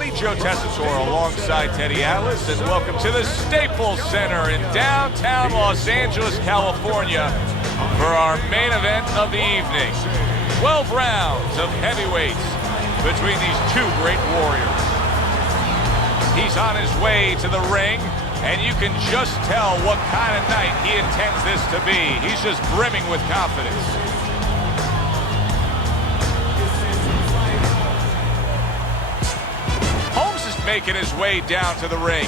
everybody. Joe Tessitore alongside Teddy Atlas, and welcome to the Staples Center in downtown Los Angeles, California, for our main event of the evening. 12 rounds of heavyweights between these two great warriors. He's on his way to the ring, and you can just tell what kind of night he intends this to be. He's just brimming with confidence. Holmes is making his way down to the ring,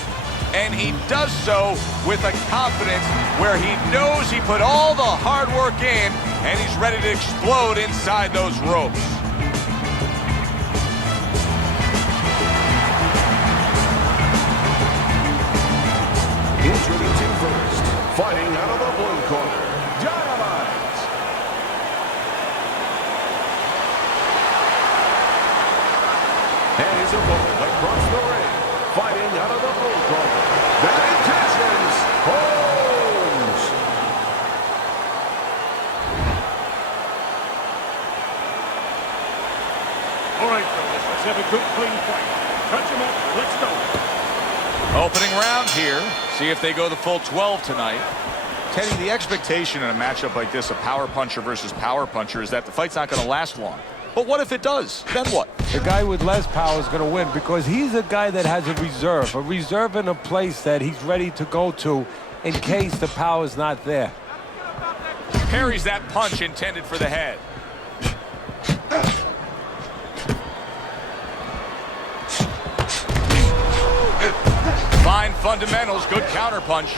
and he does so with a confidence where he knows he put all the hard work in, and he's ready to explode inside those ropes. Introducing first, fighting out of the blue corner, Dynamite. And his opponent across the ring, fighting out of the blue corner, the contestants, Holmes. All right, fellas, let's have a good, clean fight. Touch him up, let's go. Opening round here. See if they go the full 12 tonight. Teddy, the expectation in a matchup like this, a power puncher versus power puncher, is that the fight's not going to last long. But what if it does? Then what? The guy with less power is going to win because he's a guy that has a reserve in a place that he's ready to go to in case the power is not there. Parries that punch intended for the head. Fine fundamentals, good counter punch.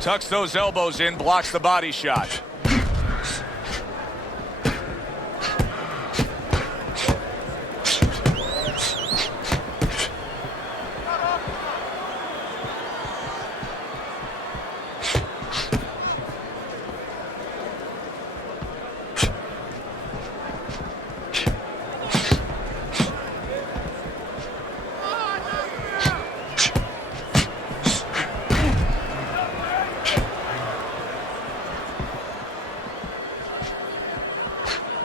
Tucks those elbows in, blocks the body shot.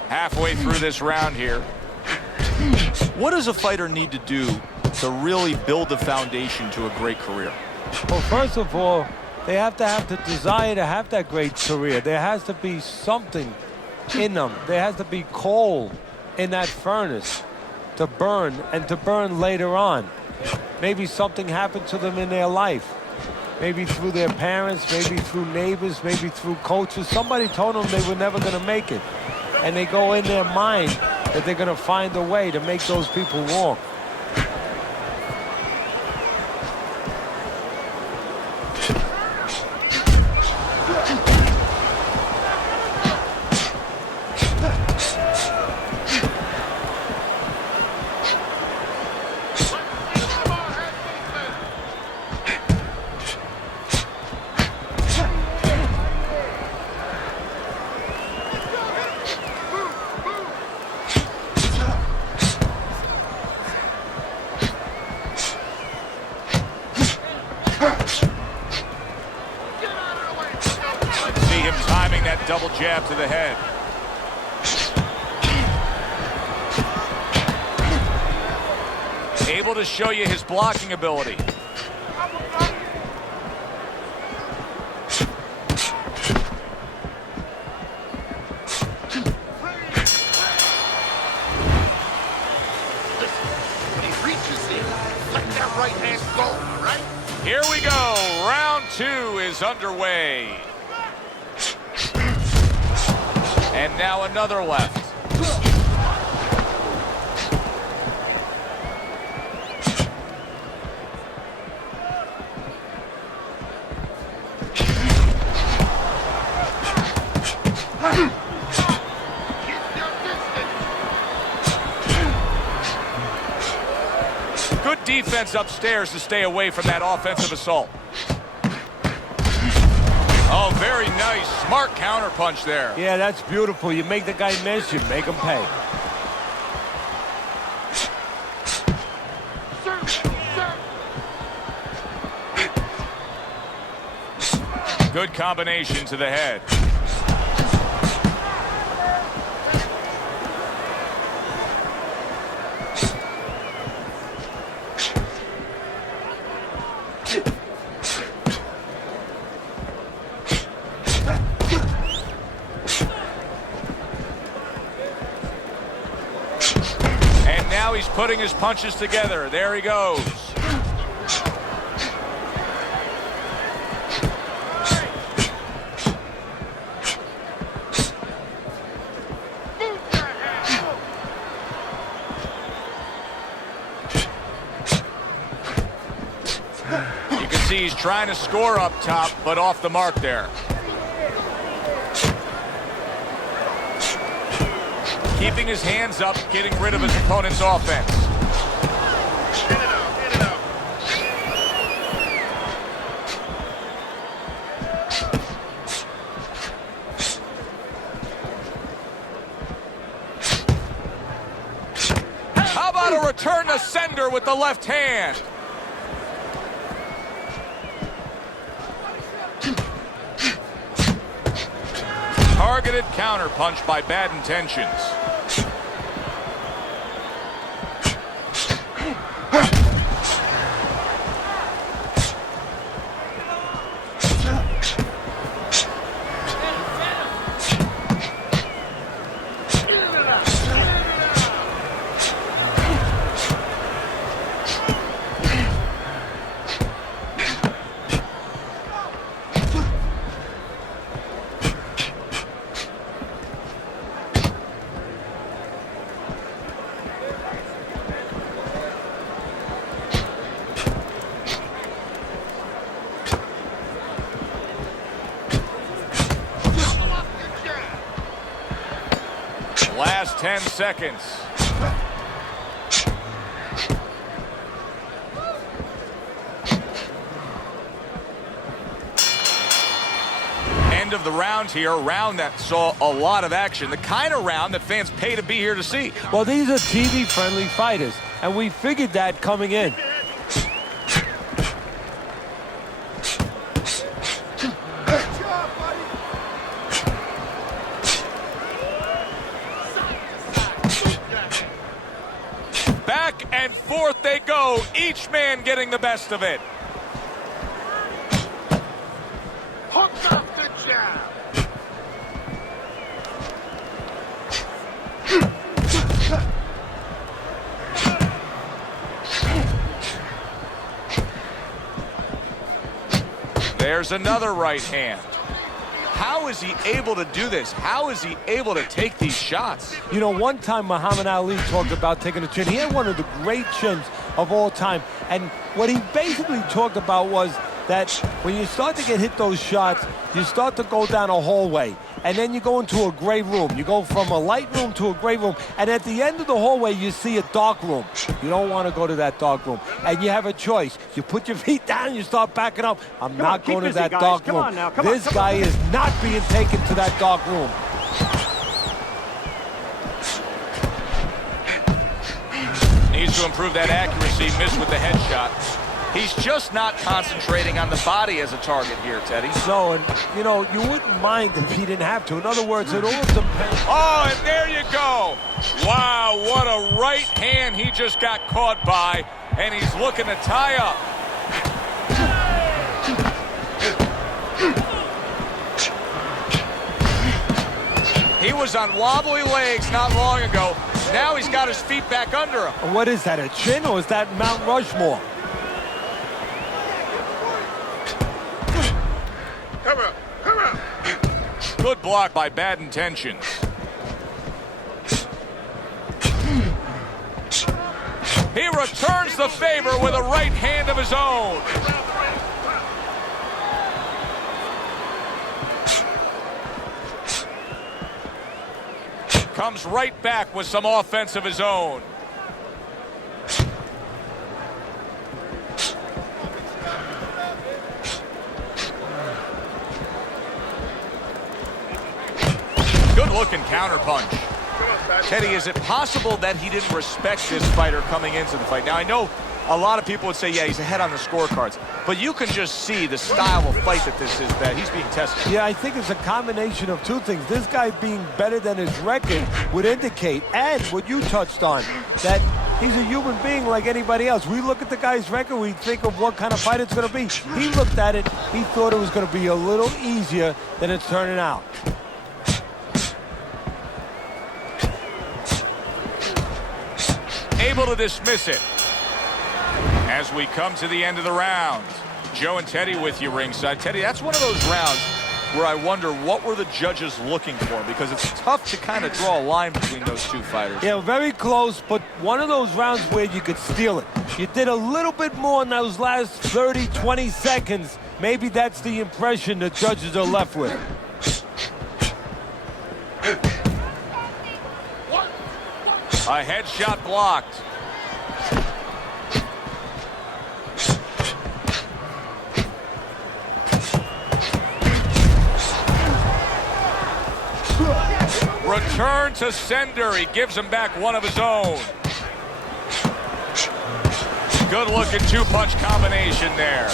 Halfway through this round here. What does a fighter need to do to really build the foundation to a great career? Well, first of all, they have to have the desire to have that great career. There has to be something in them. There has to be coal in that furnace to burn, and to burn later on. Maybe something happened to them in their life. Maybe through their parents, maybe through neighbors, maybe through coaches. Somebody told them they were never going to make it. And they go in their mind that they're going to find a way to make those people walk. Double jab to the head. Able to show you his blocking ability. When he reaches in, let that right hand go, right? Here we go. Round 2 is underway. And now another left. Good defense upstairs to stay away from that offensive assault. Oh, very Smart counter punch there. Yeah, that's beautiful. You make the guy miss, you make him pay. Good combination to the head. And now he's putting his punches together. There he goes. You can see he's trying to score up top, but off the mark there. Keeping his hands up, getting rid of his opponent's offense. How about a return to sender with the left hand? Targeted counter punch by Bad Intentions. Last 10 seconds. End of the round here, a round that saw a lot of action, the kind of round that fans pay to be here to see. Well, these are TV-friendly fighters, and we figured that coming in. Back and forth they go, each man getting the best of it. Hooks off the jab. There's another right hand. How is he able to do this? How is he able to take these shots? You know, one time Muhammad Ali talked about taking a chin. He had one of the great chins of all time. And what he basically talked about was that when you start to get hit those shots, you start to go down a hallway. And then you go into a gray room. You go from a light room to a gray room. And at the end of the hallway, you see a dark room. You don't want to go to that dark room. And you have a choice. You put your feet down and you start backing up. I'm not going to that dark room. This guy is not being taken to that dark room. Needs to improve that accuracy, missed with the headshot. He's just not concentrating on the body as a target here, Teddy. No, and, you know, you wouldn't mind if he didn't have to. In other words, it all depends. Oh, and there you go. Wow, what a right hand he just got caught by, and he's looking to tie up. He was on wobbly legs not long ago. Now he's got his feet back under him. What is that, a chin, or is that Mount Rushmore? Come on. Good block by Bad Intentions. He returns the favor with a right hand of his own. Comes right back with some offense of his own. Good-looking counterpunch. Teddy, is it possible that he didn't respect this fighter coming into the fight? Now, I know a lot of people would say, yeah, he's ahead on the scorecards, but you can just see the style of fight that this is, that he's being tested. Yeah, I think it's a combination of two things. This guy being better than his record would indicate, and what you touched on, that he's a human being like anybody else. We look at the guy's record, we think of what kind of fight it's going to be. He looked at it, he thought it was going to be a little easier than it's turning out. Able to dismiss it. As we come to the end of the round, Joe and Teddy with you ringside. Teddy, that's one of those rounds where I wonder what were the judges looking for, because it's tough to kind of draw a line between those two fighters. Yeah, very close, but one of those rounds where you could steal it. You did a little bit more in those last 30, 20 seconds. Maybe that's the impression the judges are left with. A headshot blocked. Return to sender. He gives him back one of his own. Good-looking two-punch combination there.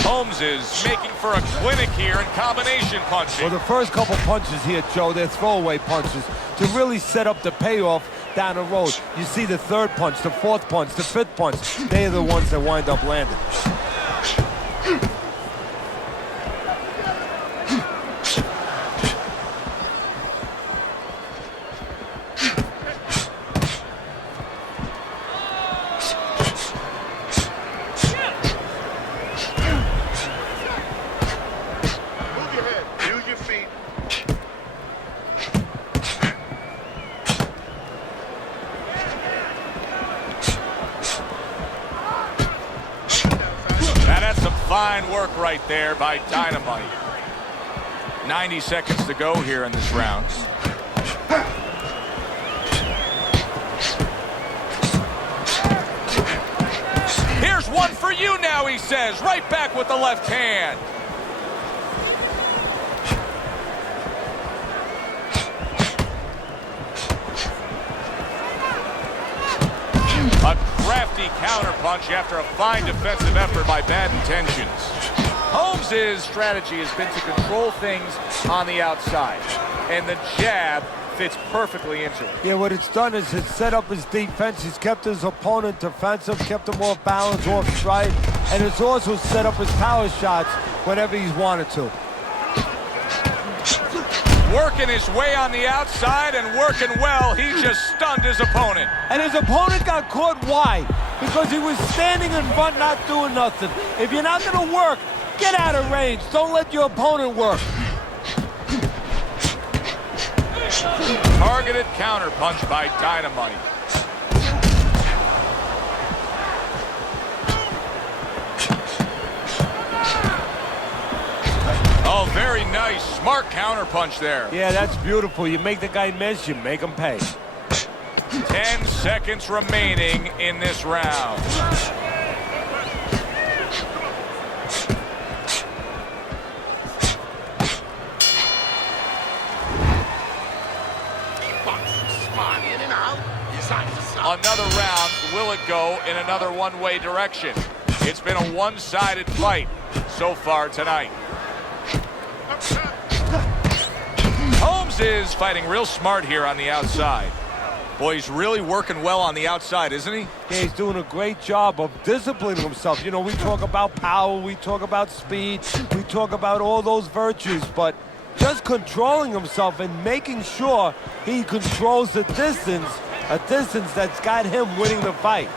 Holmes is making for a clinic here in combination punching. Well, the first couple punches here, Joe, they're throwaway punches to really set up the payoff down the road. You see the third punch, the fourth punch, the fifth punch. They're the ones that wind up landing. Fine work right there by Dynamite. 90 seconds to go here in this round. Here's one for you now, he says. Right back with the left hand. A crafty counterpunch after a fine defensive effort by Bad Intentions. Holmes' strategy has been to control things on the outside, and the jab fits perfectly into it. Yeah, what it's done is it's set up his defense. He's kept his opponent defensive, kept him off balance, off stride, and it's also set up his power shots whenever he's wanted to. Working his way on the outside and working well. He just stunned his opponent. And his opponent got caught. Why? Because he was standing in front, not doing nothing. If you're not going to work, get out of range. Don't let your opponent work. Targeted counterpunch by Dynamite. Oh, very nice. Smart counterpunch there. Yeah, that's beautiful. You make the guy miss, you make him pay. 10 seconds remaining in this round. Another round. Will it go in another one-way direction? It's been a one-sided fight so far tonight. Holmes is fighting real smart here on the outside. Boy, he's really working well on the outside, isn't he? Yeah, he's doing a great job of disciplining himself. You know, we talk about power, we talk about speed, we talk about all those virtues, but just controlling himself and making sure he controls the distance, a distance that's got him winning the fight.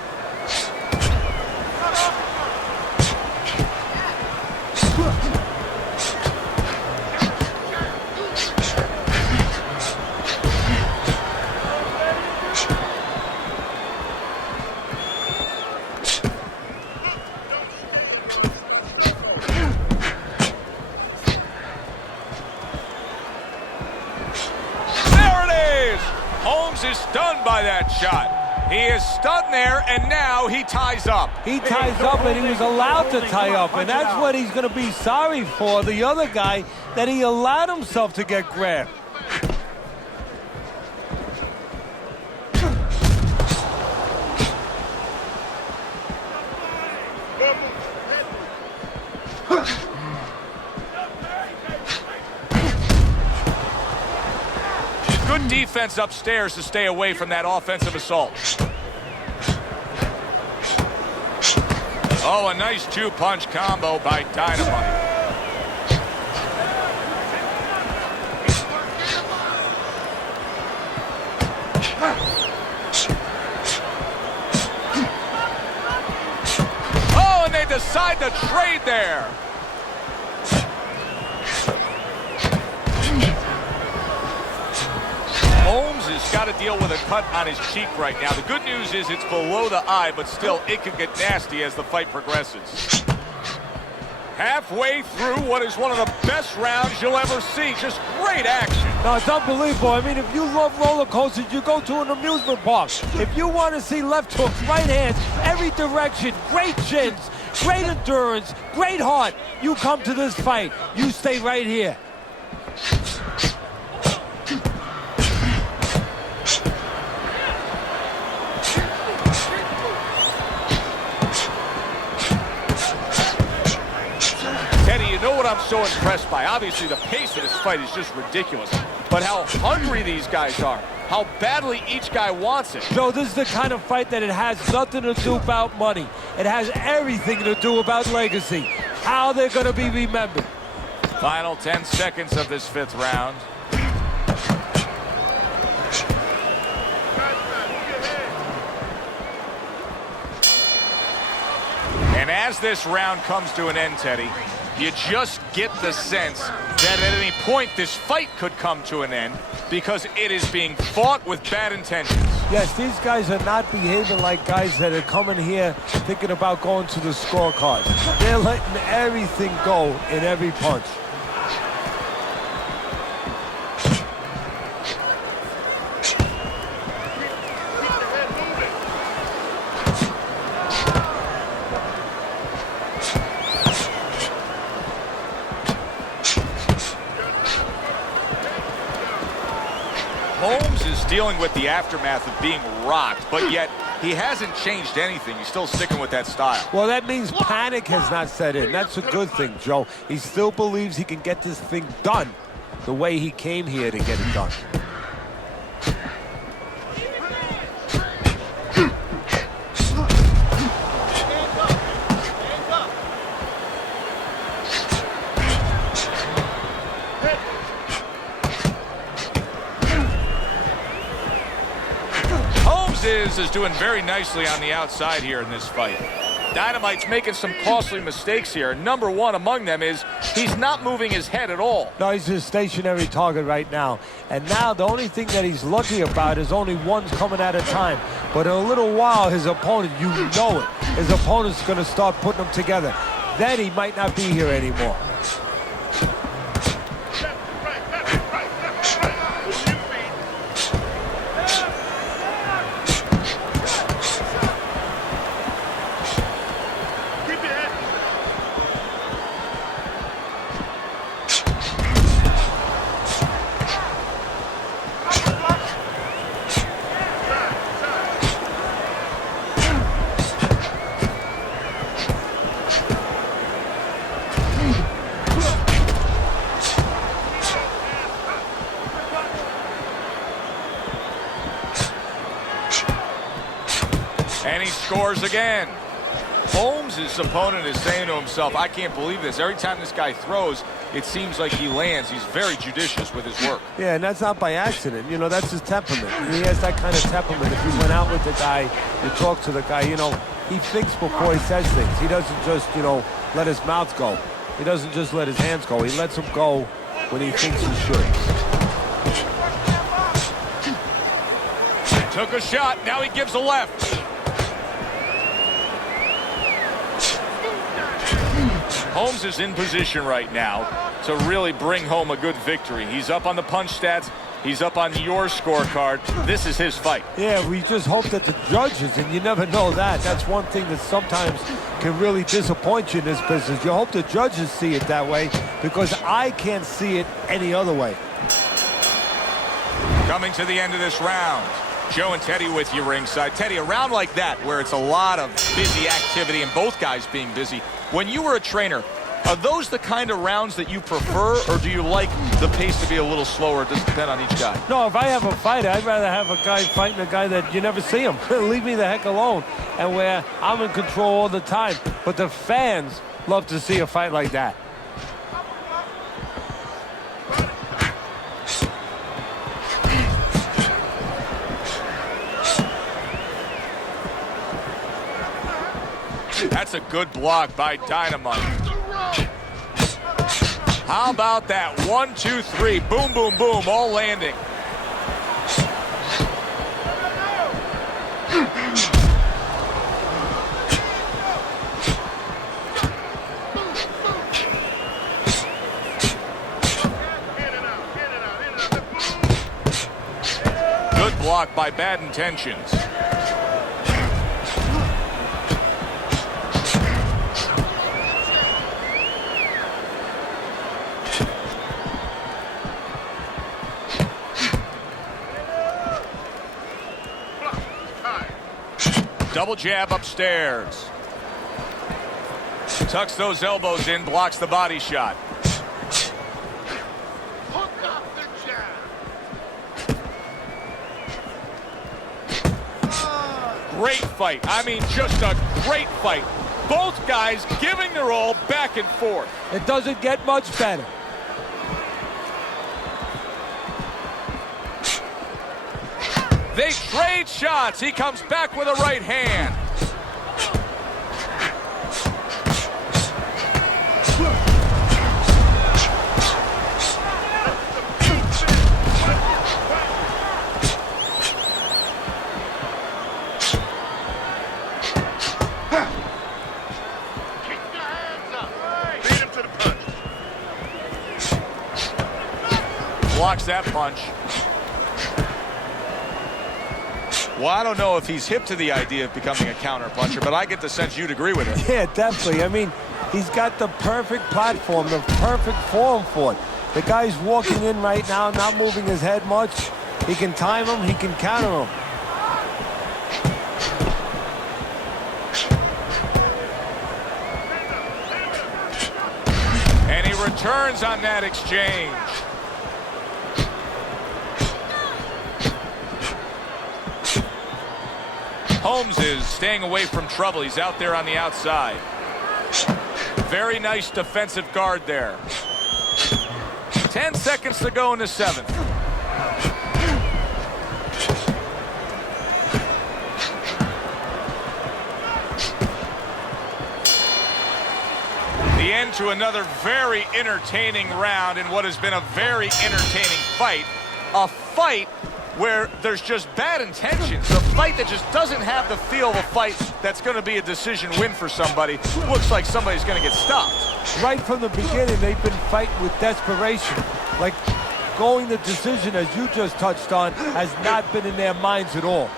Is stunned by that shot. He is stunned there, and now he ties up. He ties up, and he was allowed to tie up, and that's what he's going to be sorry for, the other guy, that he allowed himself to get grabbed. Good defense upstairs to stay away from that offensive assault. Oh, a nice two-punch combo by Dynamite. Oh, and they decide to trade there. Holmes has got to deal with a cut on his cheek right now. The good news is it's below the eye, but still, it could get nasty as the fight progresses. Halfway through what is one of the best rounds you'll ever see. Just great action. No, it's unbelievable. I mean, if you love roller coasters, you go to an amusement park. If you want to see left hooks, right hands, every direction, great chins, great endurance, great heart, you come to this fight. You stay right here. You know what I'm so impressed by? Obviously, the pace of this fight is just ridiculous. But how hungry these guys are. How badly each guy wants it. No, this is the kind of fight that it has nothing to do about money. It has everything to do about legacy. How they're going to be remembered. Final 10 seconds of this 5th round. And as this round comes to an end, Teddy, you just get the sense that at any point this fight could come to an end because it is being fought with bad intentions. Yes, these guys are not behaving like guys that are coming here thinking about going to the scorecard. They're letting everything go in every punch. Holmes is dealing with the aftermath of being rocked, but yet he hasn't changed anything. He's still sticking with that style. Well, that means panic has not set in. That's a good thing, Joe. He still believes he can get this thing done the way he came here to get it done. Is doing very nicely on the outside here in this fight. Dynamite's making some costly mistakes here. Number one among them is he's not moving his head at all. No, he's a stationary target right now. And now the only thing that he's lucky about is only one's coming at a time. But in a little while, his opponent, you know it, his opponent's going to start putting them together. Then he might not be here anymore. And he scores again. Holmes' opponent is saying to himself, I can't believe this. Every time this guy throws, it seems like he lands. He's very judicious with his work. Yeah, and that's not by accident. You know, that's his temperament. He has that kind of temperament. If you went out with the guy, you talk to the guy, you know, he thinks before he says things. He doesn't just, you know, let his mouth go. He doesn't just let his hands go. He lets them go when he thinks he should. Took a shot. Now he gives a left. Holmes is in position right now to really bring home a good victory. He's up on the punch stats. He's up on your scorecard. This is his fight. Yeah, we just hope that the judges, and you never know that. That's one thing that sometimes can really disappoint you in this business. You hope the judges see it that way because I can't see it any other way. Coming to the end of this round. Joe and Teddy with you ringside. Teddy, a round like that where it's a lot of busy activity and both guys being busy, when you were a trainer, Are those the kind of rounds that you prefer, or do you like the pace to be a little slower? It does depend on each guy. No, if I have a fight, I'd rather have a guy fighting a guy that you never see him. Leave me the heck alone. And where I'm in control all the time. But the fans love to see a fight like that. That's a good block by Dynamite. How about that? 1, 2, 3. Boom, boom, boom. All landing. Good block by Bad Intentions. Double jab upstairs. Tucks those elbows in, blocks the body shot. Hook up the jab. Great fight. I mean, just a great fight. Both guys giving their all back and forth. It doesn't get much better. They trade shots. He comes back with a right hand. Keep your hands up. Beat him to the punch. Blocks that punch. Well, I don't know if he's hip to the idea of becoming a counter-puncher, but I get the sense you'd agree with it. Yeah, definitely. I mean, he's got the perfect platform, the perfect form for it. The guy's walking in right now, not moving his head much. He can time him, he can counter him. And he returns on that exchange. Holmes is staying away from trouble. He's out there on the outside. Very nice defensive guard there. 10 seconds to go in the 7th. The end to another very entertaining round in what has been a very entertaining fight. A fight where there's just bad intentions. A fight that just doesn't have the feel of a fight that's going to be a decision win for somebody. Looks like somebody's going to get stopped. Right from the beginning, they've been fighting with desperation. Like going the decision, as you just touched on, has not been in their minds at all.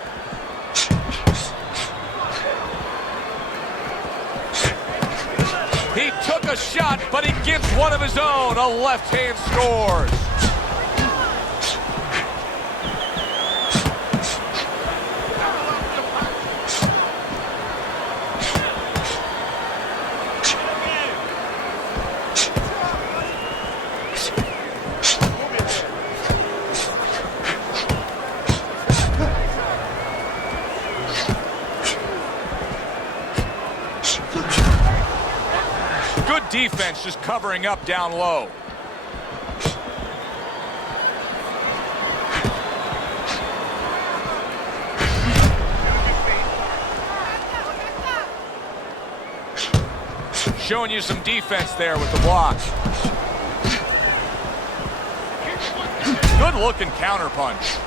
He took a shot, but he gives one of his own. A left hand scores. Good defense, just covering up down low. Showing you some defense there with the block. Good looking counter punch.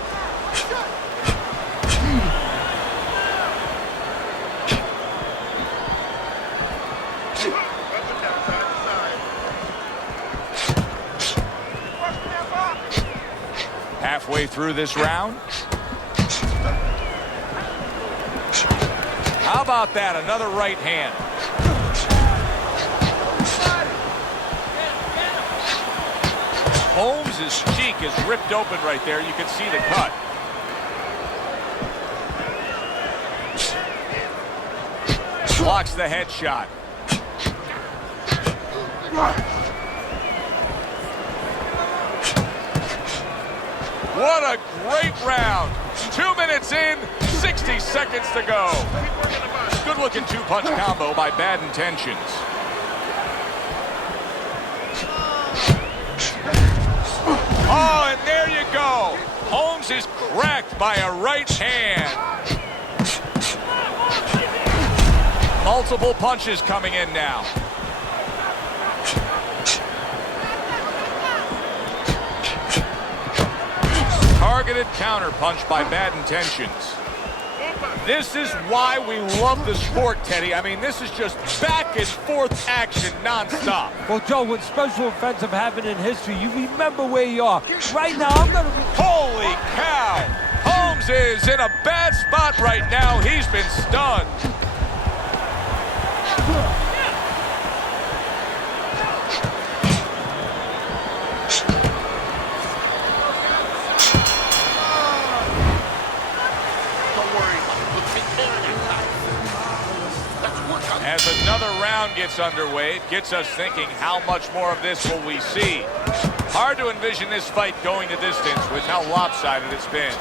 Halfway through this round. How about that? Another right hand. Holmes' cheek is ripped open right there. You can see the cut. Blocks the headshot. What a great round. 2 minutes in, 60 seconds to go. Good-looking two-punch combo by Bad Intentions. Oh, and there you go. Holmes is cracked by a right hand. Multiple punches coming in now. Targeted counter punch by Bad Intentions. This is why we love the sport, Teddy. I mean, this is just back and forth action nonstop. Well, Joe, with special events have happened in history, you remember where you are. Right now, I'm going to... Holy cow! Holmes is in a bad spot right now. He's been stunned. As another round gets underway, it gets us thinking, how much more of this will we see? Hard to envision this fight going the distance with how lopsided it's been.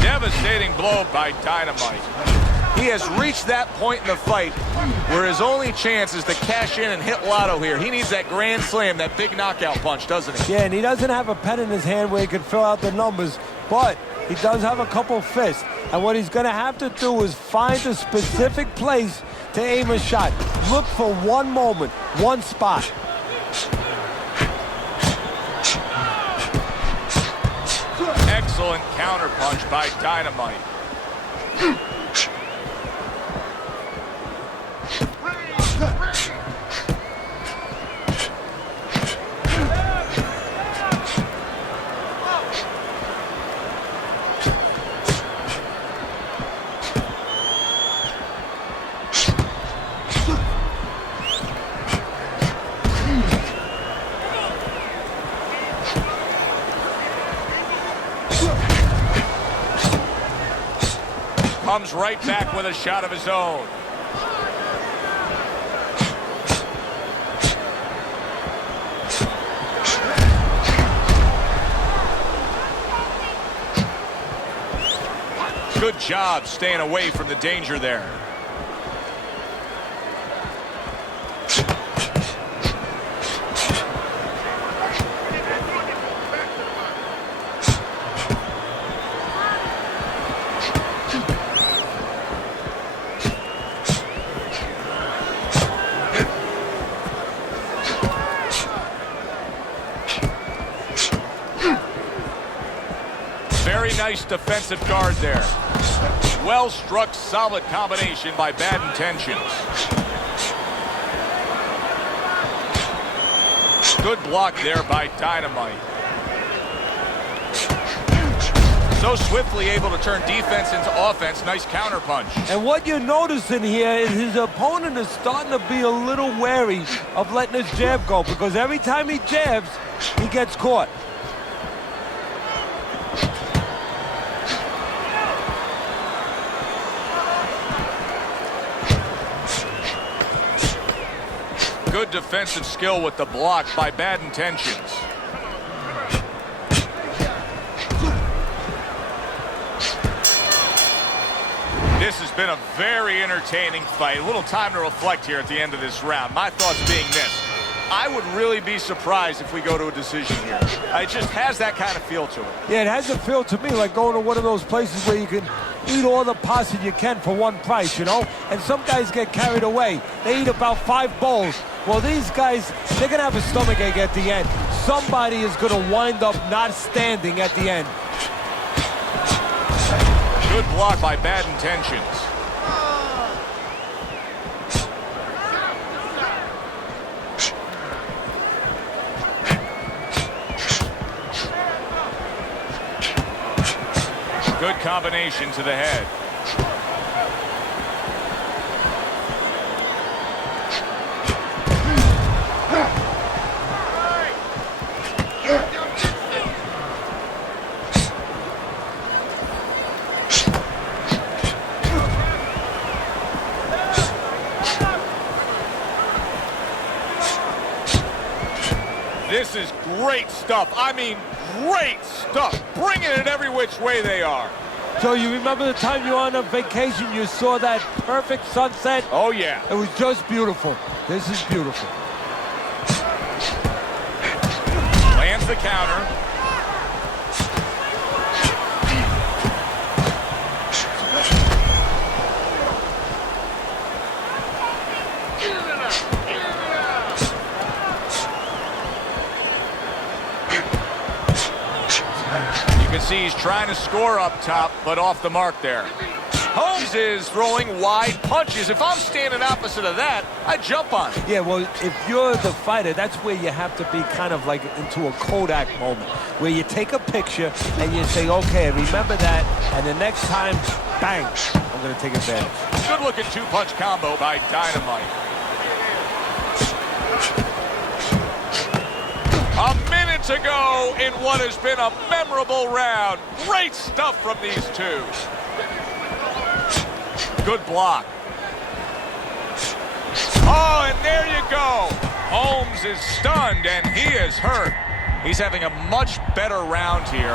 Devastating blow by Dynamite. He has reached that point in the fight where his only chance is to cash in and hit lotto here. He needs that grand slam, that big knockout punch, doesn't he? Yeah, and he doesn't have a pen in his hand where he can fill out the numbers, but he does have a couple fists. And what he's going to have to do is find a specific place to aim a shot. Look for one moment, one spot. Excellent counter punch by Dynamite. Comes right back with a shot of his own. Good job staying away from the danger there. Very nice defensive guard there. Well struck, solid combination by Bad Intentions. Good block there by Dynamite. So swiftly able to turn defense into offense. Nice counter punch. And what you're noticing here is his opponent is starting to be a little wary of letting his jab go, because every time he jabs, he gets caught. Good defensive skill with the block by Bad Intentions. This has been a very entertaining fight. A little time to reflect here at the end of this round. My thoughts being this: I would really be surprised if we go to a decision here. It just has that kind of feel to it. Yeah, it has a feel to me like going to one of those places where you can eat all the pasta you can for one price, you know? And some guys get carried away. They eat about 5 bowls. Well, these guys, they're going to have a stomachache at the end. Somebody is going to wind up not standing at the end. Good block by Bad Intentions. Good combination to the head. This is great stuff. I mean, great stuff. Bringing it every which way they are. So you remember the time you were on a vacation, you saw that perfect sunset? Oh, yeah. It was just beautiful. This is beautiful. Lands the counter. You can see he's trying to score up top, but off the mark there. Holmes is throwing wide punches. If I'm standing opposite of that, I'd jump on it. Yeah, well, if you're the fighter, that's where you have to be kind of like into a Kodak moment, where you take a picture and you say, okay, remember that, and the next time, bang, I'm going to take advantage. Good-looking two-punch combo by Dynamite. A minute to go in what has been a memorable round. Great stuff from these two. Good block. Oh, and there you go. Holmes is stunned, and he is hurt. He's having a much better round here.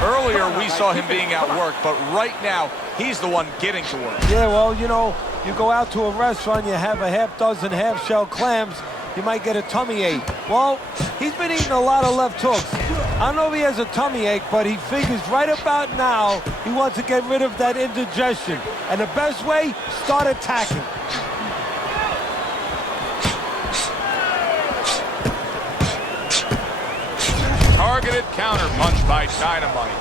Earlier, we saw him being outworked, but right now, he's the one getting to work. Yeah, well, you know, you go out to a restaurant, you have a half dozen half-shell clams, you might get a tummy ache. Well, he's been eating a lot of left hooks. I don't know if he has a tummy ache, but he figures right about now he wants to get rid of that indigestion. And the best way, start attacking. Targeted counter punch by Dynamite.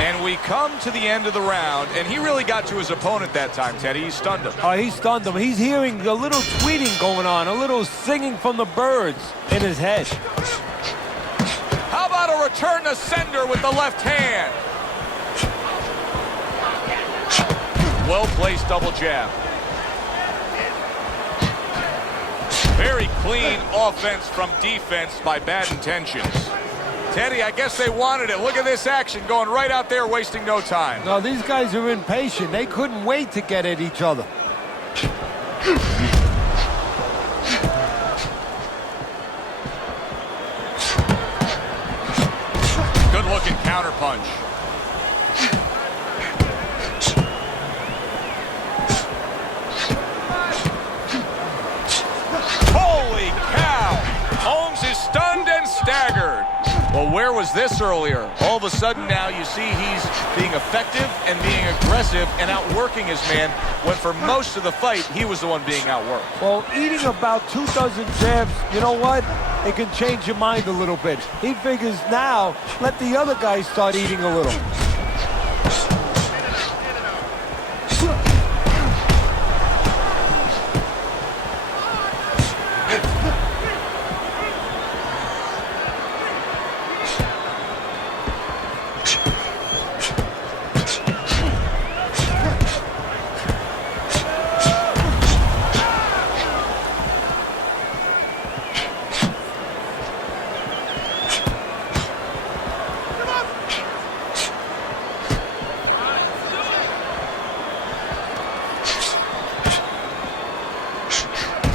And we come to the end of the round, and he really got to his opponent that time, Teddy. He stunned him. Oh, he stunned him. He's hearing a little tweeting going on, a little singing from the birds in his head. How about a return to sender with the left hand? Well-placed double jab. Very clean offense from defense by Bad Intentions. Teddy, I guess they wanted it. Look at this action going right out there, wasting no time. No, these guys are impatient. They couldn't wait to get at each other. Good-looking counter punch. Holy cow! Holmes is stunned and staggered. Well, where was this earlier? All of a sudden now you see he's being effective and being aggressive and outworking his man, when for most of the fight, he was the one being outworked. Well, eating about 2 dozen jabs, you know what? It can change your mind a little bit. He figures now, let the other guy start eating a little.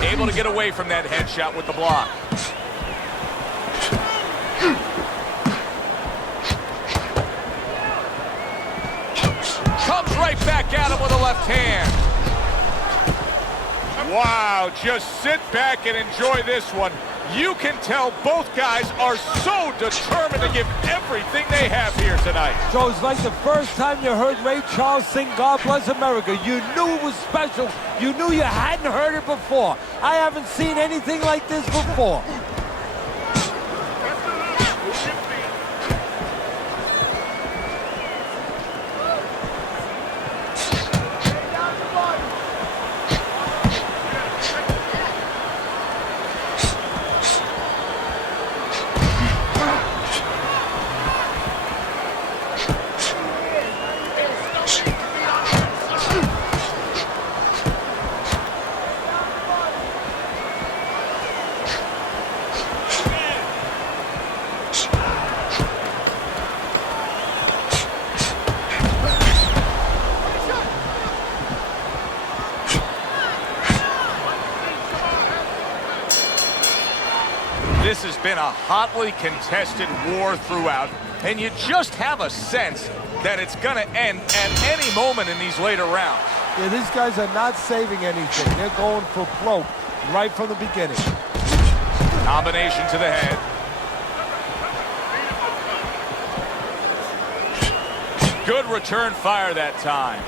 Able to get away from that headshot with the block. Comes right back at him with a left hand. Wow, just sit back and enjoy this one. You can tell both guys are so determined to give everything they have here tonight. So it's like the first time you heard Ray Charles sing God Bless America. You knew it was special. You knew you hadn't heard it before. I haven't seen anything like this before. a hotly contested war throughout, and you just have a sense that it's going to end at any moment in these later rounds. Yeah, these guys are not saving anything. They're going for broke right from the beginning. Combination to the head. Good return fire that time.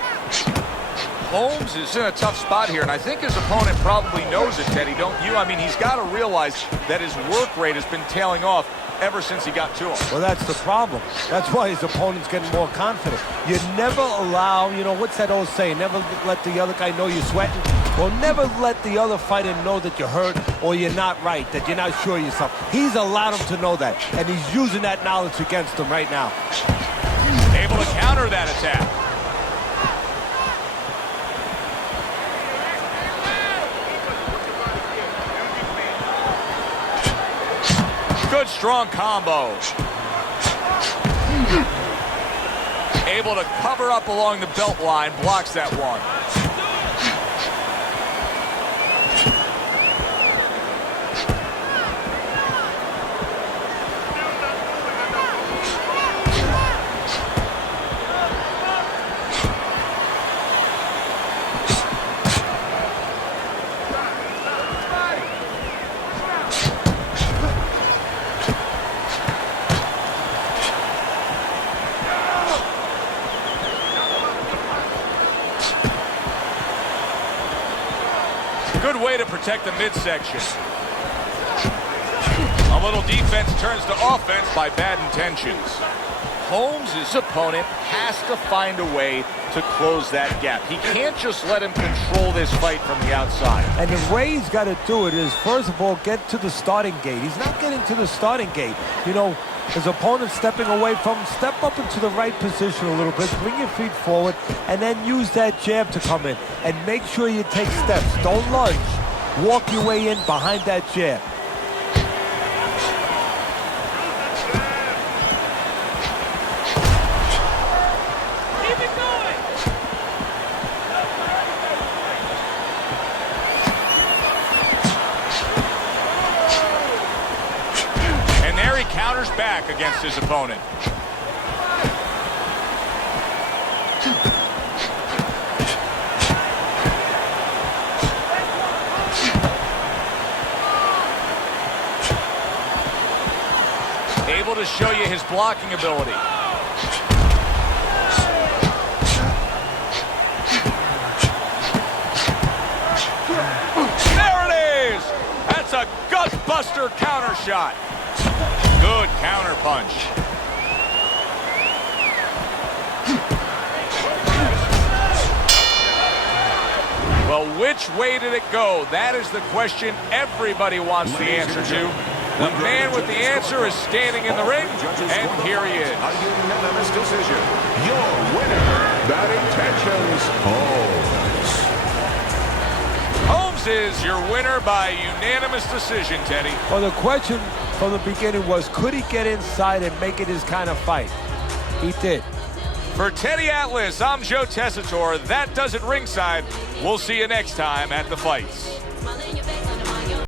Holmes is in a tough spot here, and I think his opponent probably knows it, Teddy, don't you? I mean, he's got to realize that his work rate has been tailing off ever since he got to him. Well, that's the problem. That's why his opponent's getting more confident. You never allow, you know, what's that old saying? Never let the other guy know you're sweating. Well, never let the other fighter know that you're hurt or you're not right, that you're not sure of yourself. He's allowed him to know that, and he's using that knowledge against him right now. Able to counter that attack. Good strong combo. Able to cover up along the belt line, blocks that one. Good way to protect the midsection. A little defense turns to offense by bad intentions. Holmes' opponent has to find a way to close that gap. He can't just let him control this fight from the outside. And the way he's got to do it is, first of all, get to the starting gate. He's not getting to the starting gate. You know, his opponent stepping away from him, step up into the right position a little bit, bring your feet forward, and then use that jab to come in. And make sure you take steps. Don't lunge. Walk your way in behind that jab. Keep it going. And there he counters back against his opponent. Able to show you his blocking ability. There it is! That's a gut-buster counter shot. Good counter punch. Well, which way did it go? That is the question everybody wants the answer to. The man with the answer is standing in the ring, and here he is. A unanimous decision. Your winner, bad intentions, Holmes. Holmes is your winner by unanimous decision, Teddy. Well, the question from the beginning was, could he get inside and make it his kind of fight? He did. For Teddy Atlas, I'm Joe Tessitore. That does it ringside. We'll see you next time at the fights.